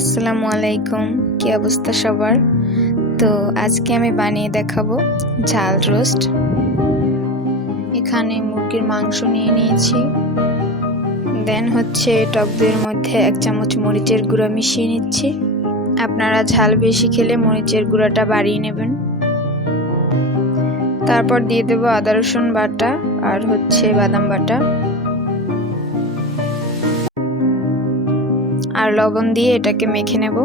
আসসালামু আলাইকুম, কি অবস্থা সবার? তো আজকে আমি বানিয়ে দেখাবো ঝাল রোস্ট। এখানে মুরগির মাংস নিয়ে নিয়েছি, দেন টক দইয়ের মধ্যে 1 চামচ মরিচের গুঁড়া মিশিয়ে নিচ্ছি। আপনারা ঝাল বেশি খেলে মরিচের গুঁড়াটা বাড়িয়ে নেবেন। তারপর দিয়ে দেবো আদা রসুন বাটা আর বাদাম বাটা আর লবণ দিয়ে এটাকে মেখে নেব।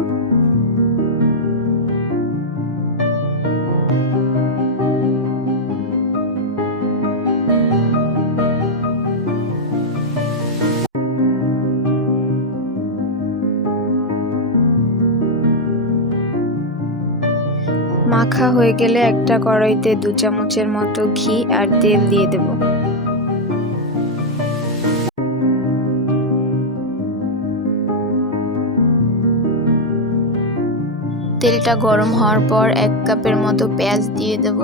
মাখা হয়ে গেলে একটা কড়াইতে 2 চামচের মতো ঘি আর তেল দিয়ে দেব। তেলটা গরম হওয়ার পর 1 কাপের মতো পেঁয়াজ দিয়ে দেব।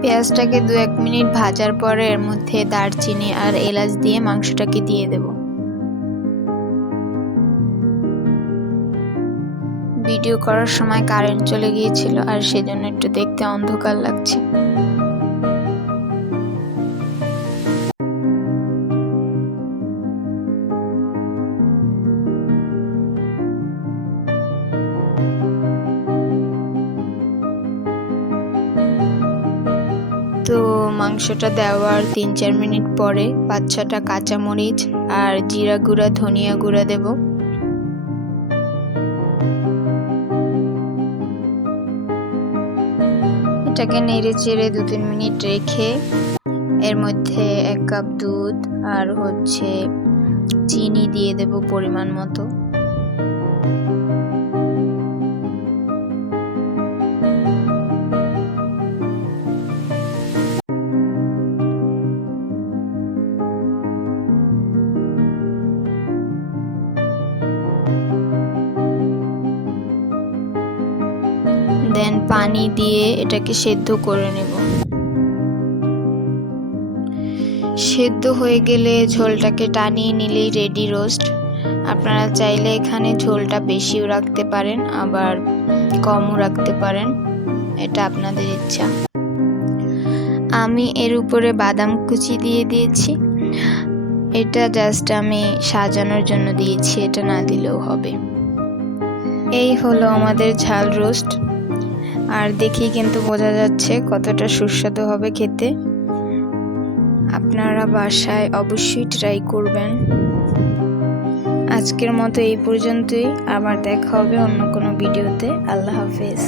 পেঁয়াজটাকে 2-1 মিনিট ভাজার পরে এর মধ্যে দারচিনি আর এলাচ দিয়ে মাংসটাকে দিয়ে দেব। ভিডিও করার সময় কারেন্ট চলে গিয়েছিল আর সেজন্য একটু দেখতে অন্ধকার লাগছে। তো মাংসটা দেওয়ার 3-4 মিনিট পরে 5-6টা কাঁচামরিচ আর জিরা গুঁড়া ধনিয়া গুঁড়া দেব। এটাকে নেড়ে চেড়ে 2-3 মিনিট রেখে এর মধ্যে 1 কাপ দুধ আর চিনি দিয়ে দেব পরিমাণ মতো। দেন পানি দিয়ে এটাকে সেদ্ধ করে নেব। সেদ্ধ হয়ে গেলে ঝোলটাকে টানিয়ে নিলেই রেডি রোস্ট। আপনারা চাইলে এখানে ঝোলটা বেশিও রাখতে পারেন, আবার কমও রাখতে পারেন, এটা আপনাদের ইচ্ছা। আমি এর উপরে বাদাম কুচি দিয়ে দিয়েছি, এটা জাস্ট আমি সাজানোর জন্য দিয়েছি, এটা না দিলেও হবে। এই হলো আমাদের ঝাল রোস্ট, আর দেখেই কিন্তু বোঝা যাচ্ছে কতটা সুস্বাদু হবে খেতে। আপনারা বাসায় অবশ্যই ট্রাই করবেন। আজকের মতো এই পর্যন্তই, আবার দেখা হবে অন্য কোনো ভিডিওতে। আল্লাহ হাফেজ।